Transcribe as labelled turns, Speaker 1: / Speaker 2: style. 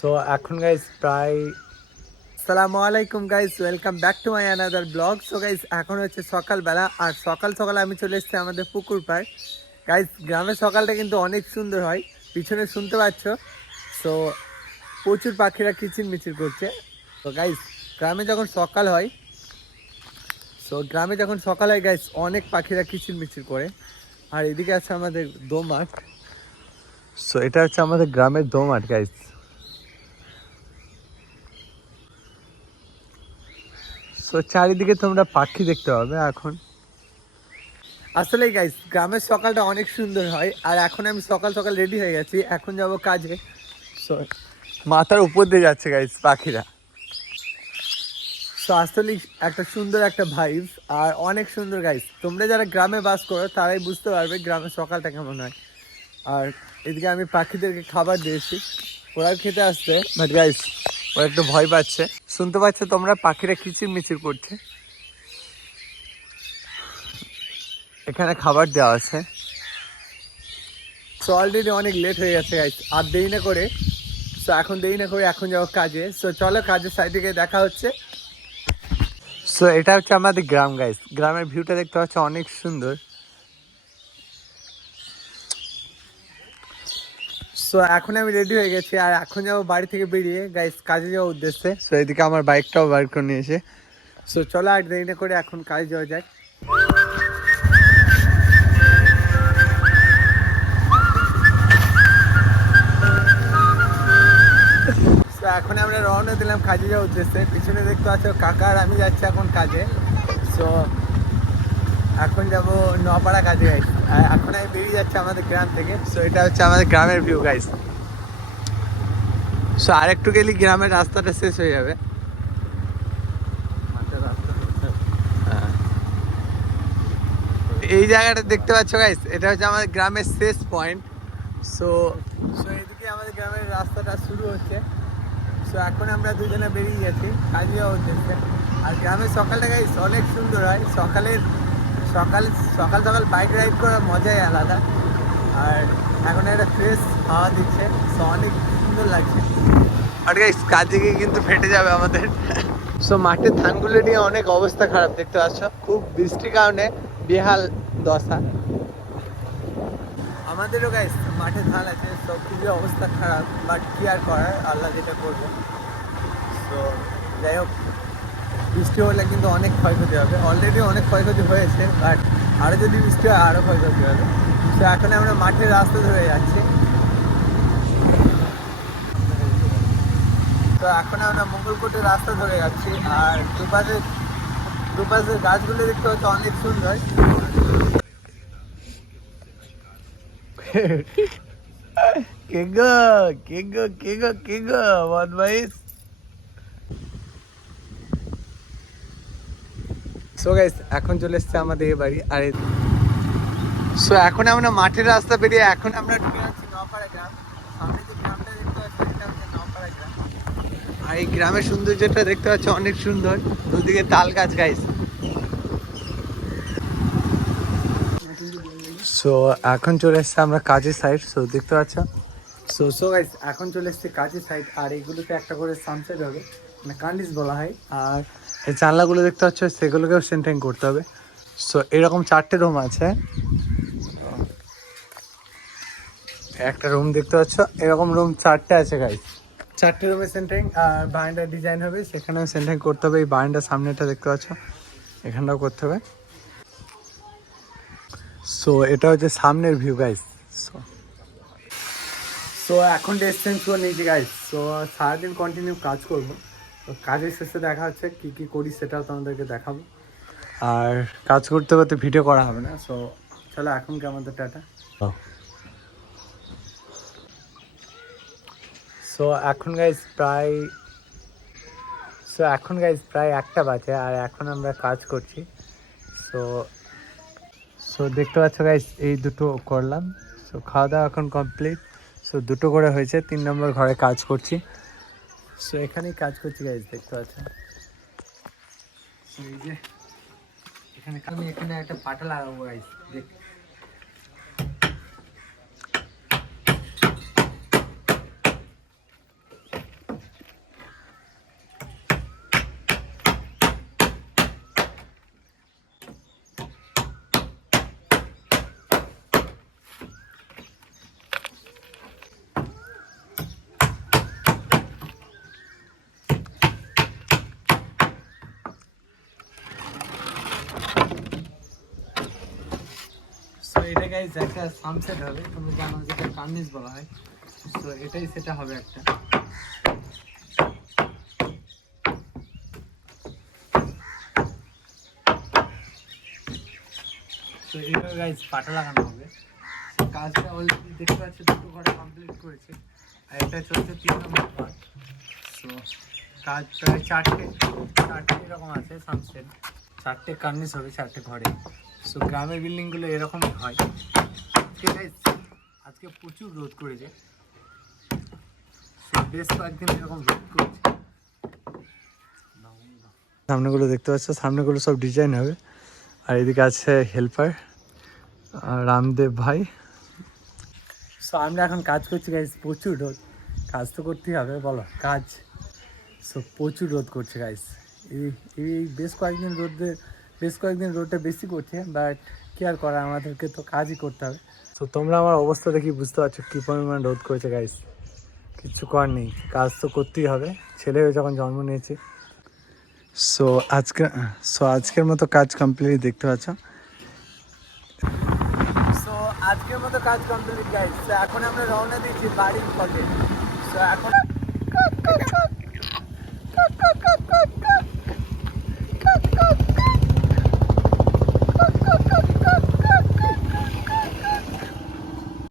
Speaker 1: So এখন guys প্রায় সালামু আলাইকুম guys welcome back to my another blog so guys এখন হচ্ছে সকালবেলা, আর সকাল সকাল আমি চলে এসেছি আমাদের পুকুর পাড়। গাইজ গ্রামের সকালটা কিন্তু অনেক সুন্দর হয়, পিছনে শুনতে পাচ্ছ। সো প্রচুর পাখিরা কিচির মিচির করছে। তো গাইজ গ্রামে যখন সকাল হয় সো গ্রামে যখন সকাল হয় গাইজ অনেক পাখিরা কিচির মিচির করে। আর এদিকে আছে আমাদের দোমাঠ সো এটা হচ্ছে আমাদের গ্রামের দোমাঠ গাইজ সো চারিদিকে তোমরা পাখি দেখতে পাবে এখন। আসলে গাইস গ্রামের সকালটা অনেক সুন্দর হয় আর এখন আমি সকাল সকাল রেডি হয়ে গেছি এখন যাব কাজে। সো মাথার উপর দিয়ে যাচ্ছে গাইস পাখিরা। সো আসলে একটা সুন্দর একটা ভাইব আর অনেক সুন্দর গাইস তোমরা যারা গ্রামে বাস করো তারাই বুঝতে পারবে গ্রামের সকালটা কেমন হয়। আর এদিকে আমি পাখিদেরকে খাবার দিয়েছি ওরা খেতে আসছে। বাট গাইস ওরা একটু ভয় পাচ্ছে। শুনতে পাচ্ছ তোমরা? পাখিরা কিচির মিচির করছে। এখানে খাবার দেওয়া আছে। সো অলরেডি অনেক লেট হয়ে গেছে আর দেরি না করে। সো এখন দেরি না করে এখন যাব কাজে। সো চলো কাজের সাইডে গিয়ে দেখা হচ্ছে। সো এটা হচ্ছে আমাদের গ্রাম গাইস গ্রামের ভিউটা দেখতে পাচ্ছ, অনেক সুন্দর। সো এখন আমি রেডি হয়ে গেছি আর এখন যাব বাড়ি থেকে বেরিয়ে গাইস কাজে যাওয়ার উদ্দেশ্যে। সো এদিকে আমার বাইকটাও বার করে নিয়েছে সো চলো আর দেরি না করে এখন কাজে যাওয়া যাক। এখন আমরা রওনা দিলাম কাজে যাওয়ার উদ্দেশ্যে। পিছনে দেখতে পাচ্ছ কাকা আর আমি যাচ্ছি এখন কাজে। সো এখন যাব নপাড়া কাজে আর এখন আমি বেরিয়ে যাচ্ছি আমাদের গ্রাম থেকে। সো এটা হচ্ছে আমাদের গ্রামের ভিউ গাইস সো আরেকটু গেলে গ্রামের রাস্তাটা শেষ হয়ে যাবে। হ্যাঁ। এই জায়গাটা দেখতে পাচ্ছ গাইস এটা হচ্ছে আমাদের গ্রামের শেষ পয়েন্ট সো সো এদিকে আমাদের গ্রামের রাস্তাটা শুরু হচ্ছে। সো এখন আমরা দুজনে বেরিয়ে যাচ্ছি। কাজে যাওয়ার উদ্দেশ্যে। আর গ্রামের সকালটা গাইস অনেক সুন্দর হয়। সকালের সকাল সকাল সকাল বাইক রাইড করার মজাই আলাদা। আর এখন একটা ফ্রেশ হাওয়া দিচ্ছে সো অনেক সুন্দর লাগছে। আর কাজে গিয়ে কিন্তু ফেটে যাবে আমাদের? সো মাঠের ধানগুলো নিয়ে অনেক অবস্থা খারাপ, দেখতে পাচ্ছ? খুব বৃষ্টির কারণে বেহাল দশা। আমাদেরও গাইস মাঠে ধান আছে সব খুবই অবস্থা খারাপ বাট কি আর করার, আল্লাহ যেটা করবে। তো যাই হোক বৃষ্টি হলে কিন্তু অনেক ক্ষয়ক্ষতি হবে। অলরেডি অনেক ক্ষয়ক্ষতি হয়েছে বাট আরও যদি বৃষ্টি হয় আরও ক্ষয়ক্ষতি হবে। তো এখন আমরা মাঠের রাস্তা ধরে যাচ্ছি। তো এখন আমরা মঙ্গলকোটের রাস্তা ধরে যাচ্ছি, আর দুপাশে দুপাশের গাছগুলো দেখতে হচ্ছে অনেক সুন্দর। কে গো কে গো কে গো, কে সো গাইস এখন চলে এসছে আমাদের এ বাড়ি, আর সো এখন আমরা মাঠের রাস্তা পেরিয়ে এখন আমরা ঢুকে যাচ্ছি নপাড়া গ্রাম। গ্রাম। আর এই গ্রামের সৌন্দর্যটা দেখতে পাচ্ছ, অনেক সুন্দর। দুদিকে তাল গাছ গাইস সো এখন চলে এসছে আমরা কাজের সাইড সো দেখতে পাচ্ছ। সো সো গাইস এখন চলে এসছে কাজের সাইড আর এইগুলোতে একটা করে সানসেট হবে। মানে কান্ডিস বলা হয়। আর এই জানলাগুলো দেখতে পাচ্ছ, সেগুলোকেও সেন্টারিং করতে হবে। সো এরকম চারটে রুম আছে। একটা রুম দেখতে পাচ্ছ, এরকম রুম চারটে আছে গাইস চারটে রুমে সেন্টারিং আর বারান্ডার ডিজাইন হবে, সেখানেও সেন্টারিং করতে হবে। এই বারান্ডার সামনেটা দেখতে পাচ্ছ, এখানটাও করতে হবে। সো এটা হচ্ছে সামনের ভিউ গাইস সো সো এখন চেঞ্জ করে নিয়েছি গাইস সো সারাদিন কন্টিনিউ কাজ করব। কাজের শেষে দেখা হচ্ছে কী কী করি সেটাও তোমাদেরকে দেখাবো। আর কাজ করতে করতে ভিডিও করা হবে না সো চলো এখন কি আমাদের টাটা। সো এখন গাইস প্রায় সো এখন গাইস প্রায় একটা বাজে আর এখন আমরা কাজ করছি। সো সো দেখতে পাচ্ছ গাইস এই দুটো করলাম। সো খাওয়া দাওয়া এখন কমপ্লিট সো দুটো করে হয়েছে তিন নম্বর ঘরে কাজ করছি। সো এখানেই কাজ করছি গাইজ দেখতে পাচ্ছ So, এই যে এখানে আমি এখানে একটা পাটা লাগাবো গাইজ দেখ গাইজ একটা সানসেট হবে কার্নিস বলা হয়। তো এটাই সেটা হবে একটা। তো গাইজ পাটা লাগানো হবে। দেখতে পাচ্ছি, দুটো ঘরে কমপ্লিট আর এটা চলছে চারটে চারটে এরকম আছে সানসেট চারটে কার্নিস হবে, চারটে ঘরে। সো গ্রামের বিল্ডিংগুলো এরকমই হয়। ঠিক আছে? আজকে প্রচুর রোদ করেছে। বেশ কয়েকদিন এরকম রোদ করেছে। সামনেগুলো দেখতে পাচ্ছ সামনেগুলো সব ডিজাইন হবে। আর এদিকে আছে হেল্পার রামদেব ভাই। সো আমরা এখন কাজ করছি গাইজ প্রচুর রোদ। কাজ তো করতেই হবে বলো কাজ। সো প্রচুর রোদ করছে গাইজ এই এই বেশ কয়েকদিন রোদে বেশ কয়েকদিন রোদটা বেশি করছে বাট কি আর করা আমাদেরকে তো কাজই করতে হবে। তো তোমরা আমার অবস্থা দেখি বুঝতে পারছ কী পরিমাণ রোদ করেছে গাইস কিচ্ছু করার নেই, কাজ তো করতেই হবে। ছেলে হয়ে যখন জন্ম নিয়েছে। সো আজকে সো আজকের মতো কাজ কমপ্লিট দেখতে পাচ্ছ। সো আজকের মতো কাজ কমপ্লিট গাইজ এখন আমরা রওনা দিয়েছি বাড়ির পথে। সো এখন